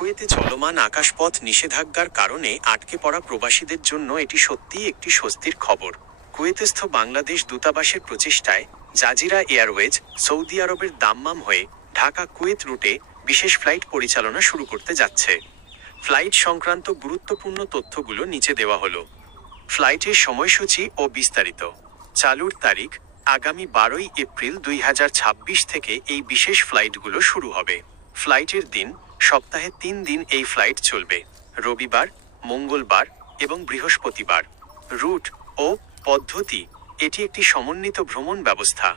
কুয়েতে চলমান আকাশপথ নিষেধাজ্ঞার কারণে আটকে পড়া প্রবাসীদের জন্য এটি সত্যিই একটি স্বস্তির খবর। কুয়েতস্থ বাংলাদেশ দূতাবাসের প্রচেষ্টায় জাজিরা এয়ারওয়েজ সৌদি আরবের দাম্মাম হয়ে ঢাকা কুয়েত রুটে বিশেষ ফ্লাইট পরিচালনা শুরু করতে যাচ্ছে। ফ্লাইট সংক্রান্ত গুরুত্বপূর্ণ তথ্যগুলো নিচে দেওয়া হলো। ফ্লাইটের সময়সূচি ও বিস্তারিত। চালুর তারিখ আগামী 12ই এপ্রিল 2026 থেকে এই বিশেষ ফ্লাইটগুলো শুরু হবে। ফ্লাইটের দিন সপ্তাহে 3 দিন এই ফ্লাইট চলবে, রবিবার, মঙ্গলবার এবং বৃহস্পতিবার। রুট ও পদ্ধতি, এটি একটি সমন্বিত ভ্রমণ ব্যবস্থা।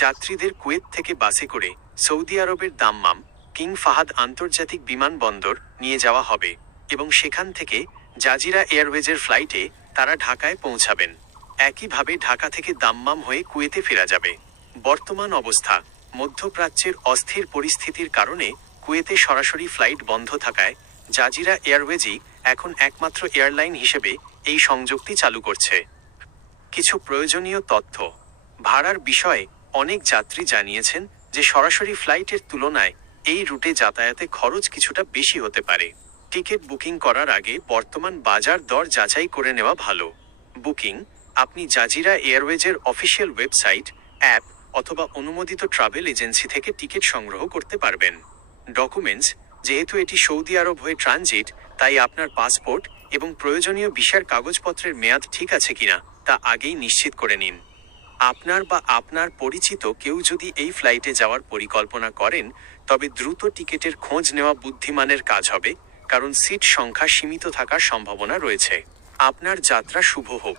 যাত্রীদের কুয়েত থেকে বাসে করে সৌদি আরবের দাম্মাম কিং ফাহাদ আন্তর্জাতিক বিমানবন্দর নিয়ে যাওয়া হবে এবং সেখান থেকে জাজিরা এয়ারওয়েজের ফ্লাইটে তারা ঢাকায় পৌঁছাবেন। একইভাবে ঢাকা থেকে দাম্মাম হয়ে কুয়েতে ফেরা যাবে। বর্তমান অবস্থা, মধ্যপ্রাচ্যের অস্থির পরিস্থিতির কারণে কুয়েতে সরাসরি ফ্লাইট বন্ধ থাকায় জাজিরা এয়ারওয়েজই এখন একমাত্র এয়ারলাইন হিসেবে এই সংযোগটি চালু করছে। কিছু প্রয়োজনীয় তথ্য। ভাড়ার বিষয়ে অনেক যাত্রী জানিয়েছেন যে সরাসরি ফ্লাইটের তুলনায় এই রুটে যাতায়াতে খরচ কিছুটা বেশি হতে পারে। টিকিট বুকিং করার আগে বর্তমান বাজার দর যাচাই করে নেওয়া ভালো। বুকিং, আপনি জাজিরা এয়ারওয়েজের অফিসিয়াল ওয়েবসাইট, অ্যাপ অথবা অনুমোদিত ট্রাভেল এজেন্সি থেকে টিকিট সংগ্রহ করতে পারবেন। ডকুমেন্টস, যেহেতু এটি সৌদি আরব হয়ে ট্রানজিট, তাই আপনার পাসপোর্ট এবং প্রয়োজনীয় ভিসার কাগজপত্রের মেয়াদ ঠিক আছে কিনা তা আগেই নিশ্চিত করে নিন। আপনার বা আপনার পরিচিত কেউ যদি এই ফ্লাইটে যাওয়ার পরিকল্পনা করেন, তবে দ্রুত টিকিটের খোঁজ নেওয়া বুদ্ধিমানের কাজ হবে, কারণ সিট সংখ্যা সীমিত থাকার সম্ভাবনা রয়েছে। আপনার যাত্রা শুভ হোক।